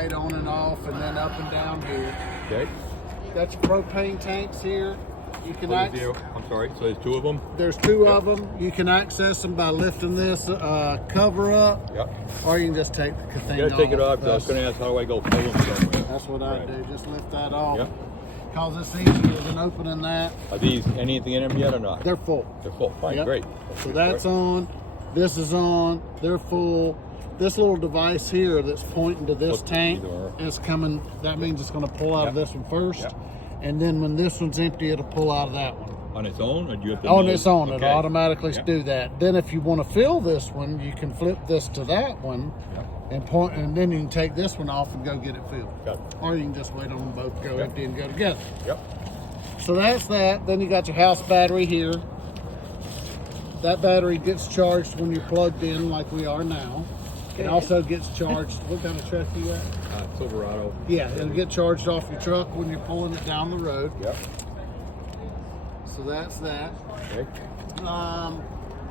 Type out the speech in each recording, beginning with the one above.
light on and off, and then up and down here. Okay. Got your propane tanks here. You can I'm sorry. So there's two of them. There's two of them. You can access them by lifting this cover up. Yep. Or you can just take the thing You off. gotta take it off. I was gonna ask, how do I go pull them somewhere? That's what I do. Just lift that off. Yep. Because it's easier than opening that. Are these anything in them yet or not? They're full. They're full. Fine, Yep. great. So that's on. This is on. They're full. This little device here that's pointing to this tank is coming. That means it's going to pull out of this one first. Yep. And then when this one's empty, it'll pull out of that one. On its own, or do you have to? On its own, okay. it'll automatically Yep. do that. Then if you want to fill this one, you can flip this to that one, Yep. and point, and then you can take this one off and go get it filled. Got it. Or you can just wait on them both to go Yep. empty and go together. Yep. So that's that. Then you got your house battery here. That battery gets charged when you're plugged in, like we are now. It also gets charged. What kind of truck you got? Silverado. Yeah, it'll get charged off your truck when you're pulling it down the road. Yep. So that's that. Okay.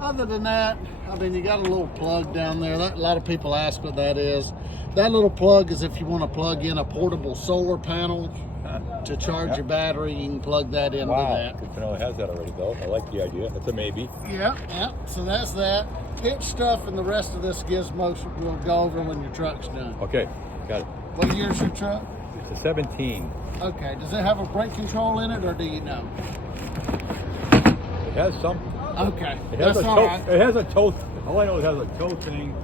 Other than that, I mean, you got a little plug down there. A lot of people ask what that is. That little plug is if you want to plug in a portable solar panel to charge your battery, you can plug that into that. Good to know it has that already, though. I like the idea. That's a maybe. Yeah. So that's that. Hitch stuff and the rest of this gizmo we'll go over when your truck's done. Okay, got it. What year's your truck? It's a 17. Okay. Does it have a brake control in it, or do you know? It has some. Okay. It has That's a all toe. right. It has a toe. All I know is it has a toe thing.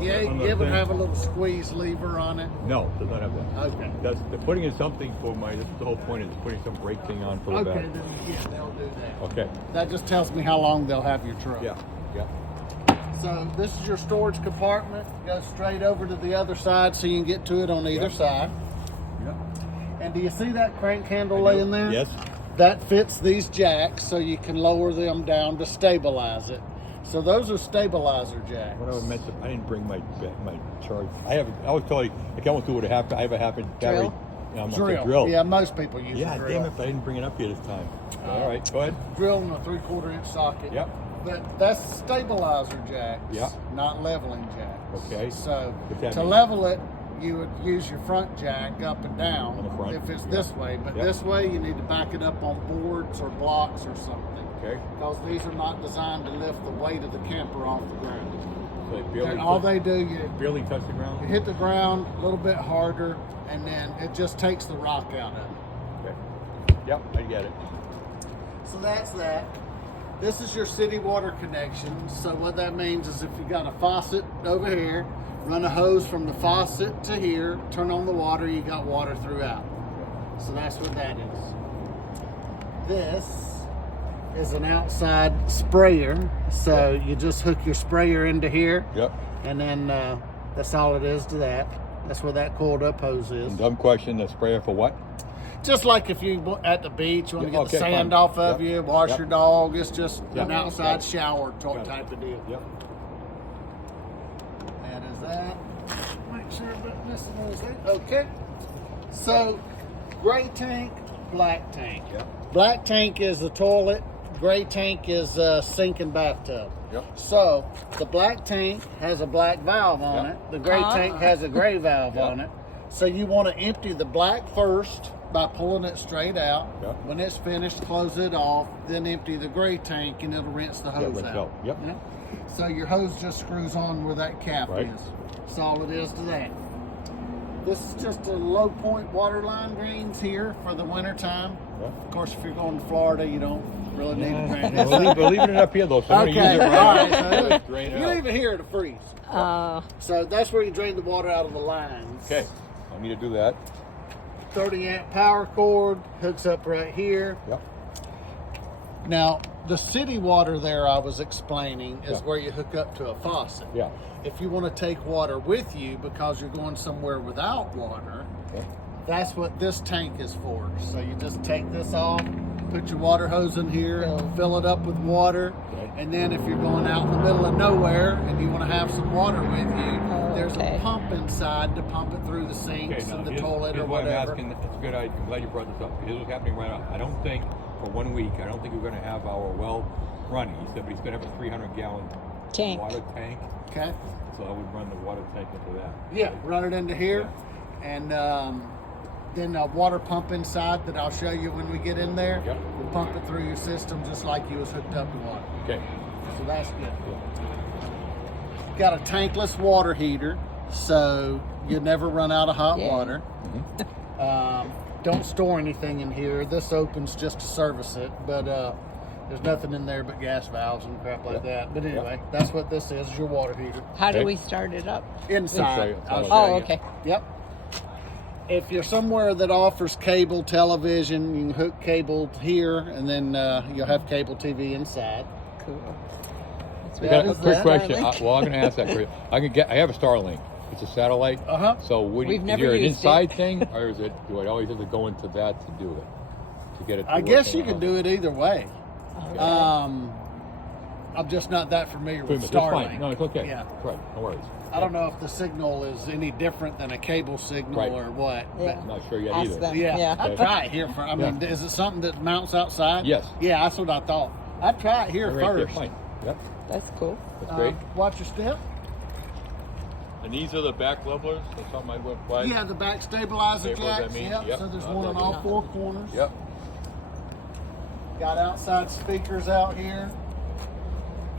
Yeah, on the it would thing. have a little squeeze lever on it. No, it does not have that. Okay. They're putting in something for my. That's the whole point is putting some brake thing on for the Okay, back. then yeah, they'll do that. Okay. That just tells me how long they'll have your truck. Yeah. So this is your storage compartment. Go straight over to the other side so you can get to it on either side. Yeah. And do you see that crank handle laying there? Yes. That fits these jacks so you can lower them down to stabilize it. So those are stabilizer jacks. What I meant to, I didn't bring my charge. I was told I can't do what I have a half inch battery. Drill. Yeah, most people use a drill. Damn it! I didn't bring it up here this time. All right, go ahead. Drill in a 3/4 inch socket. Yep. But that's stabilizer jacks, Yeah. not leveling jacks. Okay. So What's that to mean? level it, you would use your front jack up and down On the front? if it's this way. But Yeah. this way, you need to back it up on boards or blocks or something. Okay. Because these are not designed to lift the weight of the camper off the ground. So barely All they do, you barely touch the ground. hit the ground a little bit harder, and then it just takes the rock out of it. Okay. Yep, I get it. So that's that. This is your city water connection. So what that means is if you got a faucet over here, run a hose from the faucet to here, turn on the water, you got water throughout. So that's what that is. This is an outside sprayer. So you just hook your sprayer into here. Yep. And then that's all it is to that. That's what that coiled up hose is. And dumb question: the sprayer for what? Just like if you at the beach, you want to get the Okay, sand fine. off of Yep. you, wash Yep. your dog. It's just Yep. an outside Yep. shower Got it. type of deal. Yep. That is that. Make sure I'm not missing anything. Okay. So, gray tank, black tank. Yep. Black tank is the toilet. Gray tank is a sink and bathtub. Yep. So, the black tank has a black valve on Yep. it. The gray tank has a gray valve Yep. on it. So you want to empty the black first by pulling it straight out. Yep. When it's finished, close it off. Then empty the gray tank, and it'll rinse the hose rinse out. out. Yep. You know? So your hose just screws on where that cap Right. is. That's all it is to that. This is just a low point water line drains here for the winter time. Yep. Of course, if you're going to Florida, you don't really need to drain We're leaving it up here though. So I'm gonna Okay, use it all right right. now. So Drain it you out. leave it here to freeze. So that's where you drain the water out of the lines. Okay. I need to do that. 30 amp power cord hooks up right here. Yep. Now, the city water there I was explaining is Yeah. where you hook up to a faucet. Yeah. If you want to take water with you because you're going somewhere without water, Okay. that's what this tank is for. So you just take this off, put your water hose in here, fill it up with water, Okay. and then if you're going out in the middle of nowhere and you want to have some water with you, there's a pump inside to pump it through the sinks and the toilet or why whatever. I'm asking. It's a good idea. I'm glad you brought this up. Here's what's happening right now. I don't think for 1 week. I don't think we're going to have our well running. He said, but he's going to have a 300-gallon tank. water tank. Okay. So I would run the water tank into that. Yeah, run it into here, and then a water pump inside that I'll show you when we get in there. Yep. We'll pump it through your system just like you was hooked up to water. Okay. So that's good. Got a tankless water heater, so you never run out of hot water. Don't store anything in here. This opens just to service it, but there's nothing in there but gas valves and crap like that. But anyway, that's what this is, your water heater. How do we start it up? Inside. I'll show Oh, you. okay. Yep. If you're somewhere that offers cable television, you can hook cable here, and then you'll have cable TV inside. Cool. I got a quick question. Well, I'm going to ask that for you. I have a Starlink. It's a satellite. So We've is never there an used inside thing, or is it? Do I always have to go into that to do it? To get it. To I work guess in you the can house? do it either way. Okay. I'm just not that familiar with That's Starlink. fine. No, it's okay. Yeah. Right. No worries. I don't know if the signal is any different than a cable signal Right. or what. Yeah. I'm not sure yet Ask either. them. Yeah, I'd try it here. I mean, is it something that mounts outside? Yes. Yeah, that's what I thought. I'd try it here Right there, first. fine. Yep. That's cool. That's great. Watch your step. And these are the back levelers. That's something I went by. Yeah, the back stabilizer Stabilizer, I jacks. mean, Yep. yep. So there's I one on like all it. four corners. Yep. Got outside speakers out here.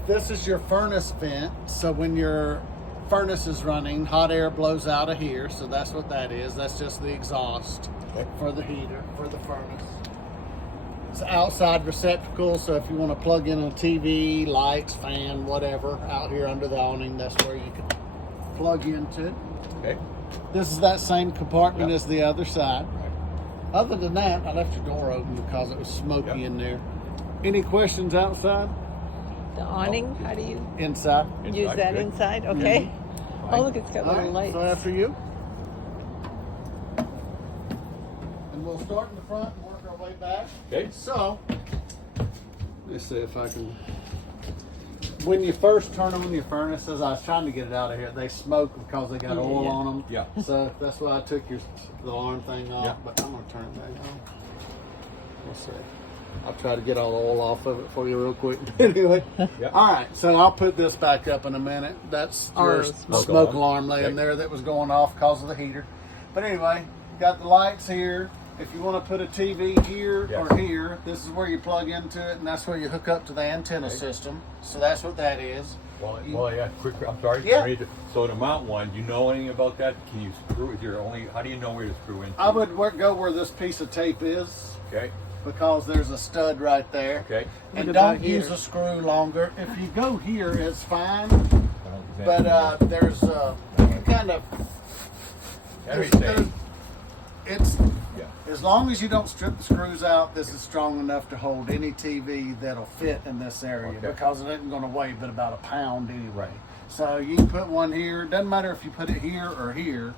This is your furnace vent. So when your furnace is running, hot air blows out of here. So that's what that is. That's just the exhaust for the heater, for the furnace. It's outside receptacle. So if you want to plug in a TV, lights, fan, whatever, out here under the awning, that's where you can plug into. Okay. This is that same compartment as the other side. Right. Other than that, I left your door open because it was smoky in there. Any questions outside? The awning, how do you Inside? use that good. inside? Okay. Oh, look, it's got All little right, lights. so after you. And we'll start in the front and work our way back. Okay. So, let's see if I can. When you first turn on your furnaces, I was trying to get it out of here. They smoke because they got oil on them. Yeah. So that's why I took the alarm thing off. Yeah. But I'm gonna turn it back on. We'll see. I'll try to get all the oil off of it for you real quick. Anyway. Yeah. All right. So I'll put this back up in a minute. That's your smoke alarm laying there that was going off because of the heater. But anyway, got the lights here. If you want to put a TV here or here, this is where you plug into it, and that's where you hook up to the antenna system. So that's what that is. Well, yeah. Quick. I'm sorry. Yeah. So to mount one, do you know anything about that? Can you screw? Is there only? How do you know where to screw in? I would go where this piece of tape is. Okay. Because there's a stud right there. Okay. And What don't about use here? a screw longer. If you go here, it's fine. But But there's you kind of everything. it's Yeah. as long as you don't strip the screws out, this is strong enough to hold any TV that'll fit in this area because it isn't going to weigh but about a pound anyway. So you can put one here. Doesn't matter if you put it here or here.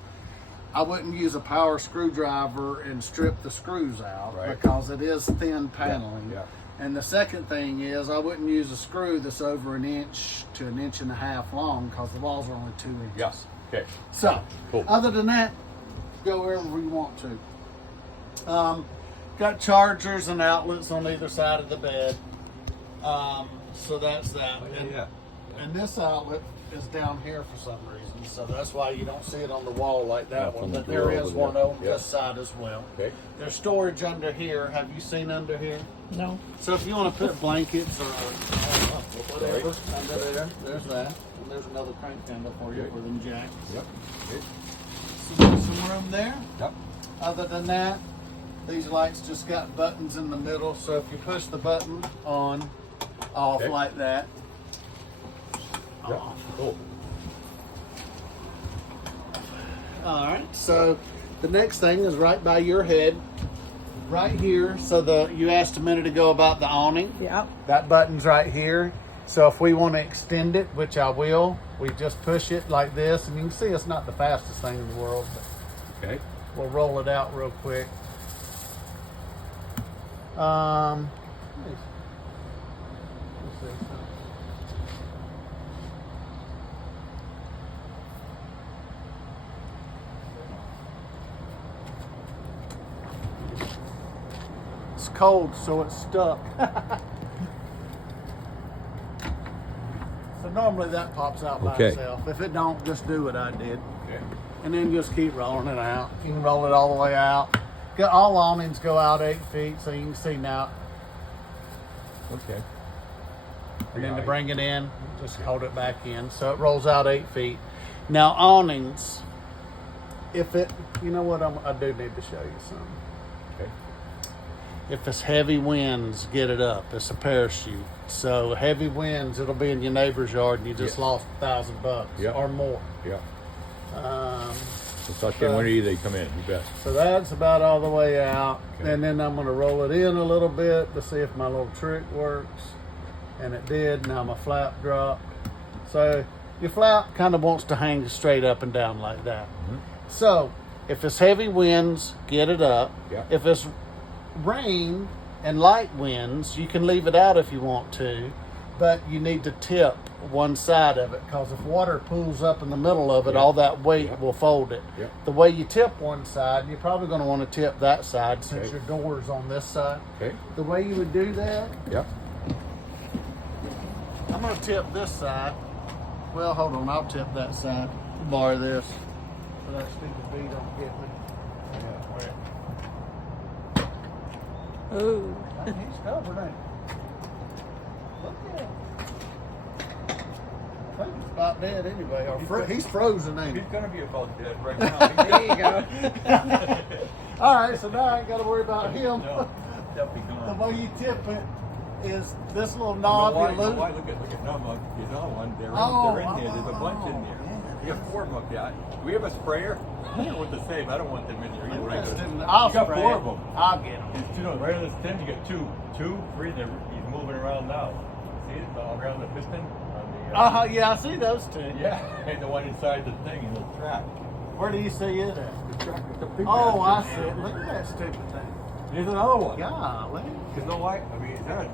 I wouldn't use a power screwdriver and strip the screws out because it is thin paneling. Yeah. And the second thing is I wouldn't use a screw that's over an inch to an inch and a half long because the walls are only 2 inches. Yes. Okay. So, Cool. other than that, go wherever you want to. Got chargers and outlets on either side of the bed. So that's that. And this outlet is down here for some reason. So that's why you don't see it on the wall like that one. But there is one on this side as well. Okay. There's storage under here. Have you seen under here? No. So if you want to put blankets or whatever under there, there's that. And there's another crank handle for you for them jacks. Yep. Okay. So there's some room there. Yep. Other than that, these lights just got buttons in the middle. So if you push the button on, off like that. Yep. Cool. All right. So the next thing is right by your head, right here. So you asked a minute ago about the awning. Yeah. That button's right here. So if we want to extend it, which I will, we just push it like this, and you can see it's not the fastest thing in the world, but Okay. we'll roll it out real quick. Let's see something. It's cold, so it's stuck. So So normally that pops out by Okay. itself. If it don't, just do what I did. Okay. And then just keep rolling it out. You can roll it all the way out. All awnings go out 8 feet, so you can see now. Okay. And then to bring it in, just hold it back in. So it rolls out 8 feet. Now awnings, if it, you know what, I do need to show you something. Okay. If it's heavy winds, get it up. It's a parachute. So heavy winds, it'll be in your neighbor's yard and you just Yes. lost $1,000 Yep. or more. Yeah. Um, So touch in when they come in. You bet. So that's about all the way out. Okay. And then I'm going to roll it in a little bit to see if my little trick works. And it did. Now my flap dropped. So your flap kind of wants to hang straight up and down like that. Mm-hmm. So if it's heavy winds, get it up. Yeah. If it's rain and light winds, you can leave it out if you want to. But you need to tip one side of it, because if water pools up in the middle of it, Yeah. all that weight Yeah. will fold it. Yeah. The way you tip one side, you're probably going to want to tip that side since Okay. your door's on this side. Okay. The way you would do that, Yep. I'm going to tip this side. Well, hold on, I'll tip that side. Borrow this so that stupid bee don't get me. Ooh. He's covered, ain't he? Look at him. I think he's about dead anyway. Or he's frozen, ain't he? He's gonna be about dead right now. There you go. All right, so now I ain't got to worry about him. No, definitely The gone. way you tip it is this little You knob know why? you You know lose. why? Look at no, look, there's another one. They're in there. There's a bunch in there. yeah. We have 4 of them. Yeah. Do we have a sprayer? I don't know what to say, but I don't want them in here either. I'll You got spray 4 it. of them. I'll get them. It's, you know, right on this tin, you get two, 3. He's moving around now. See it around the piston? On the, Yeah, I see those two. Yeah, and the one inside the thing in the track. Where do you see it at? The track with the big Oh, I bastard. see it. Look at that stupid thing. There's another one. Golly. Because you know what? I mean, is that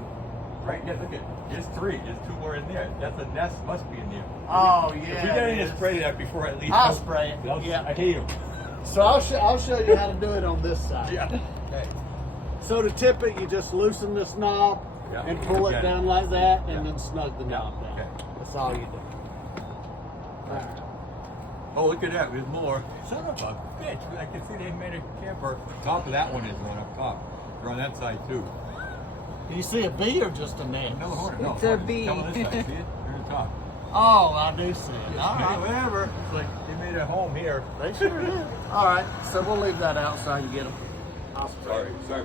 right there? Look at, there's 3. There's 2 more in there. That's a nest. Must be in there. Oh, If yeah. we get any it to is. spray that before I leave, I'll spray it. Yeah. I hate them. So I'll show you how to do it on this side. Yeah. Okay. So to tip it, you just loosen this knob Yeah. and pull it Okay. down like that, and Yeah. then snug the knob down. Okay. That's all you do. All right. Oh, look at that. There's more. Son of a bitch. I can see they made a camper. Top of that one is one up top. They're on that side, too. Do you see a bee or just a net? No, hold it. No, It's a hold it. bee. Come on this side. See it? They're on top. Oh, I do see it. All Hey, right. whatever. It's like they made a home here. They sure did. All right. So we'll leave that out so I can get them. I'll spray. Sorry. Sorry.